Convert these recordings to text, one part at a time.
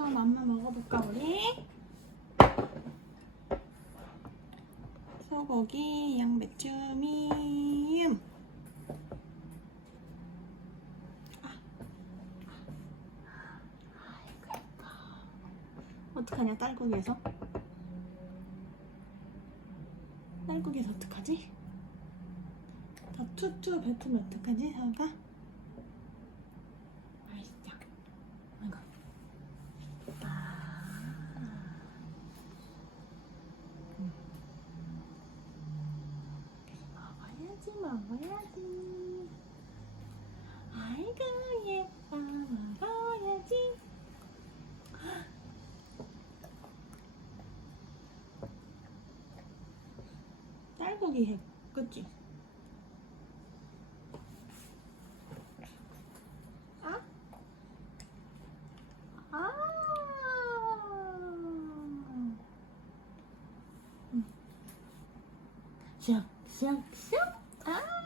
자, 맘마 먹어볼까 우리? 소고기, 양배추, 미음. 아이고 예뻐. 어떡하냐 딸꾹에서? 딸꾹에서 어떡하지? 더 툭툭 뱉으면 어떡하지 서가? 맛있다. 아이고. 먹어야지 먹어야지 아이고 예뻐 먹어야지 딸고기 해. 그치? 아? 아. 슉슉 슉 아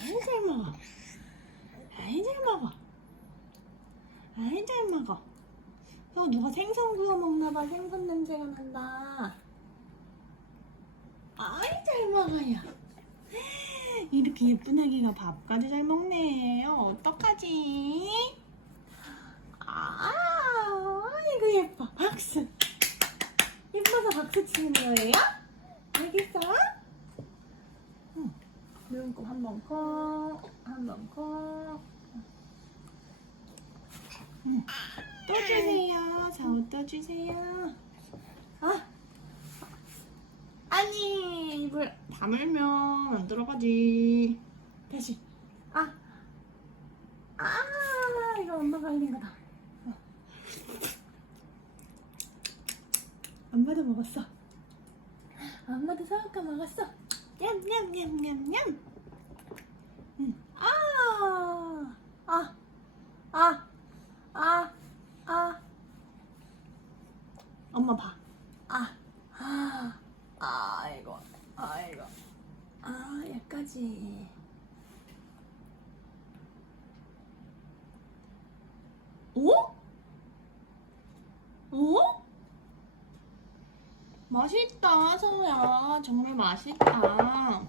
아이 잘 먹어 아이 잘 먹어 아이 잘 먹어 형 누가 생선 구워 먹나봐 생선 냄새가 난다 아이 잘 먹어요 이렇게 예쁜 아기가 밥까지 잘 먹네 어떡하지 아 아이고 예뻐 박수 예뻐서 박수 치는 거예요? 알겠어? 응. 매운 거 한번 콩, 한번 콩. 응. 또 주세요. 저또 주세요. 아, 아니 입을 다물면 안 들어가지. 다시. 아, 아 이거 엄마가 흘린 거다. 어. 엄마도 먹었어. 엄마도 사과가 먹었어. 냠냠냠냠냠. 응. 아, 아, 아, 아, 아. 엄마 봐. 아, 아, 아이고, 아이고. 아, 여기까지. 오? 오? 맛있다, 서우야. 정말 맛있다.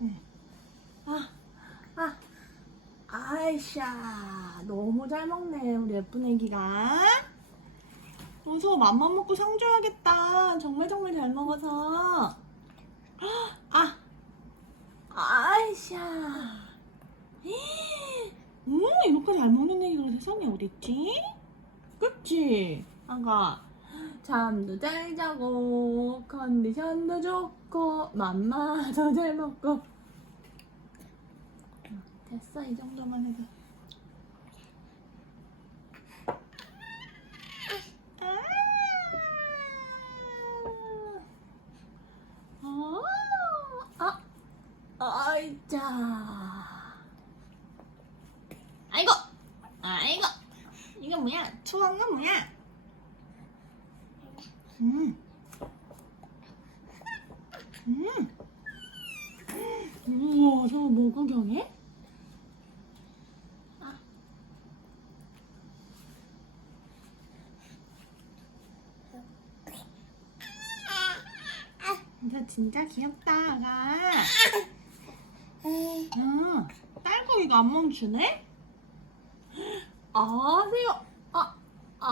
응. 아, 아, 아이샤. 너무 잘 먹네, 우리 예쁜 애기가. 어서 맘만 먹고 상 줘야겠다. 정말 정말 잘 먹어서. 아, 아이샤. 음, 이렇게 잘 먹는 애기가 세상에 어딨지? 그치? 아가 잠도 잘 자고 컨디션도 좋고 맘마도 잘 먹고 어, 됐어 이 정도만 해도 아, 아, 아, 아이자. 아이고, 아이고, 이거 뭐야? 투어가 뭐야? 음, 음, 우와, 저거 뭐 구경해? 아. 진짜 진짜 귀엽다, 아가. 아, 딸고 이거 안 멈추네? 아세요? 아, 아.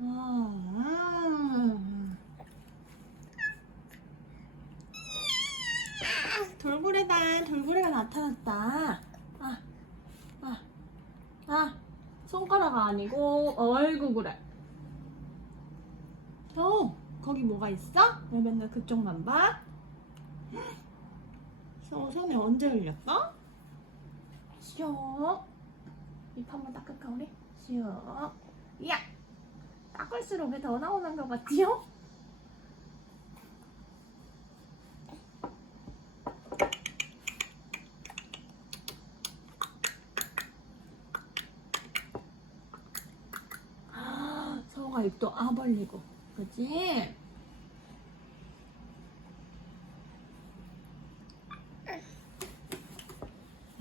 아. 돌고래다. 돌고래가 나타났다. 아, 아, 아. 손가락 아니고 얼굴 어, 거기 뭐가 있어? 왜 맨날 그쪽만 봐? 서, 손에 언제 흘렸어? 슉. 입 한번 닦을까? 슉. 야! 닦을수록 왜 더 나오는 것 같지요? 서우가 입도 아 벌리고 그치?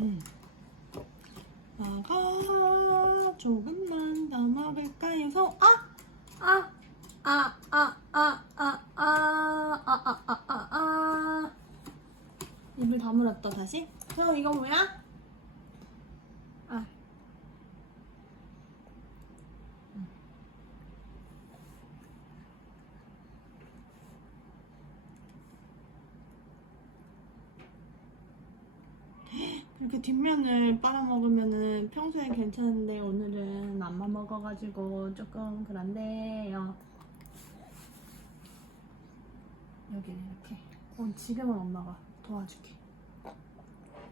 음. 아가 조금만 더 먹을까요? 서 아! 아! 아! 그렇게 뒷면을 빨아먹으면은 평소에 괜찮은데 오늘은 안만 먹어가지고 조금 그런데요. 여기 이렇게. 어, 지금은 엄마가 도와줄게.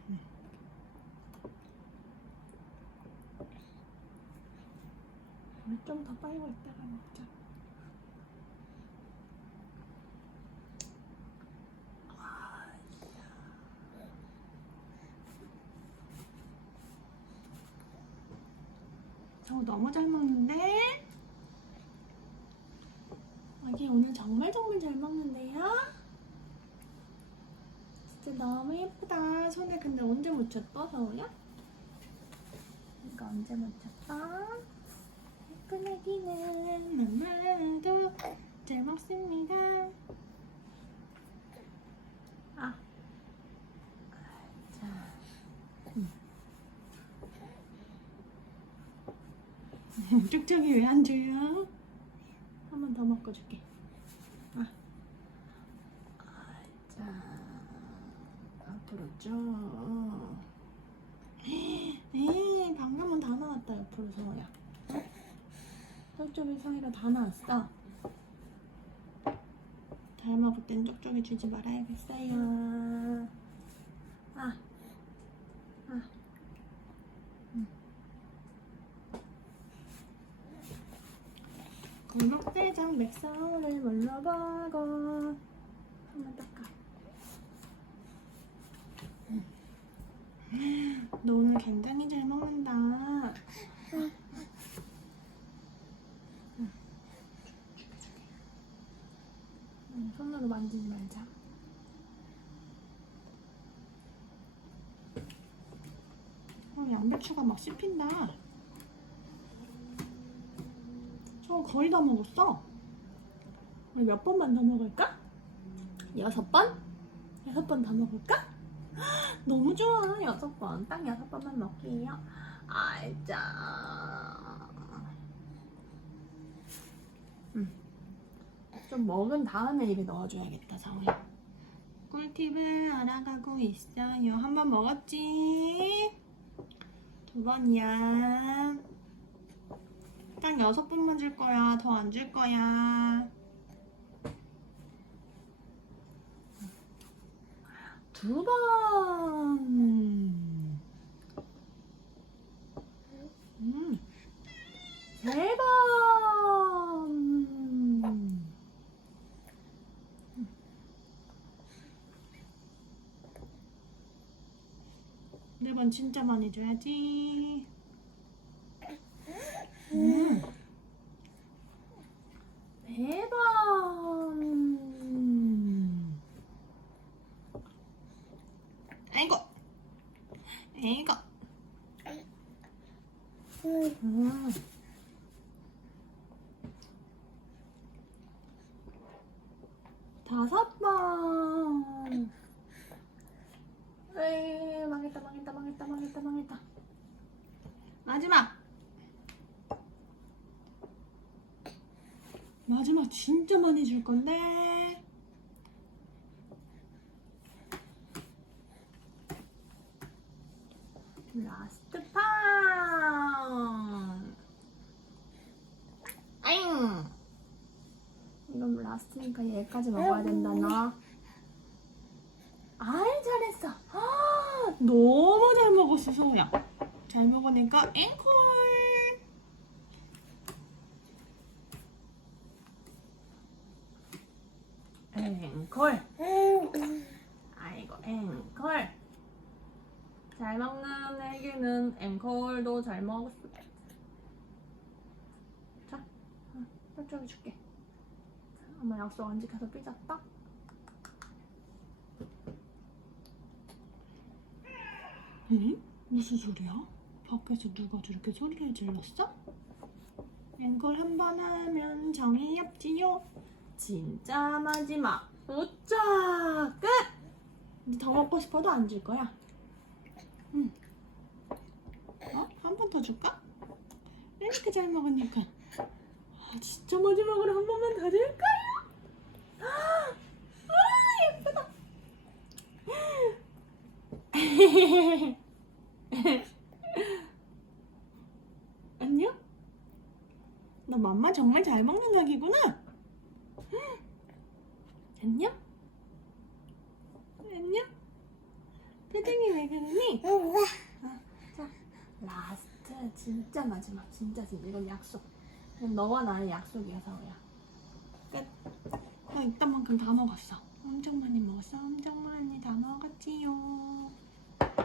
응. 우리 좀더 빨고 있다가 먹자. 저 너무 잘 먹는데? 아기 오늘 정말 정말 잘 먹는데요? 진짜 너무 예쁘다. 손에 근데 언제 묻혔어, 서우야? 이거 언제 묻혔어? 예쁜 아기는 엄마도 잘 먹습니다. 아. 자. 쭉쭉이 왜 안 줘요? 한 번 더 먹어줄게. 아. 아, 자, 앞으로 쭉. 에이, 방금은 다 나왔다, 옆으로 서야. 쪽쪽이 사이로 다 나왔어. 잘 먹을 땐 쪽쪽이 주지 말아야겠어요. 아, 아. 골목대 장 맥사오를 물러보고 한번 닦아. 너 오늘 굉장히 잘 먹는다. 응, 손으로 만지지 말자. 어, 양배추가 막 씹힌다. 저 거의 다 먹었어. 몇 번만 더 먹을까? 여섯 번? 여섯 번 더 먹을까? 너무 좋아. 여섯 번. 딱 여섯 번만 먹게요. 아이자. 음. 좀 먹은 다음에 입에 넣어줘야겠다, 상우야. 꿀팁을 알아가고 있어요. 한 번 먹었지? 두 번이야. 딱 여섯 번만 줄 거야. 더 안 줄 거야. 두 번. 음. 세 번. 네 번 진짜 많이 줘야지. 음. 대박. 아이고. 아이고. 음. 다섯 번. 에이, 망했다, 망했다, 망했다, 망했다, 망했다. 마지막. 마지막 진짜 많이 줄 건데. 라스트 판. 아잉. 이건 라스트니까 얘까지 먹어야 된다 나. 수소양 잘 먹으니까 앵콜! 앵콜? 아이고 앵콜! 잘 먹는 애기는 앵콜도 잘 먹었어 자 아, 혈쪽이 줄게. 엄마 약속 안 지켜서 삐졌다. 응? 무슨 소리야? 밖에서 누가 저렇게 소리를 질렀어? 앵콜 한번 하면 정이 없지요. 진짜 마지막 도착 끝. 이제 더 먹고 싶어도 안 줄 거야. 응. 어? 한 번 더 줄까? 이렇게 잘 먹으니까. 아, 진짜 마지막으로 한 번만 더 줄까요? 아, 아 예쁘다. 안녕? 너 맘마 정말 잘 먹는 아기구나. 안녕? 안녕? 표정이 왜 그러니? 자, 라스트 진짜 마지막 진짜 진짜 이건 약속. 그럼 너와 나의 약속이야 서우야. 끝. 너 이딴 만큼 다 먹었어. 엄청 많이 먹었어. 엄청 많이 다 먹었지요.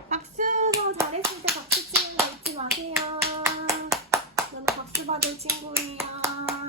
박수! 너 잘했을 때 박수 치는 거 잊지 마세요. 都经过一样。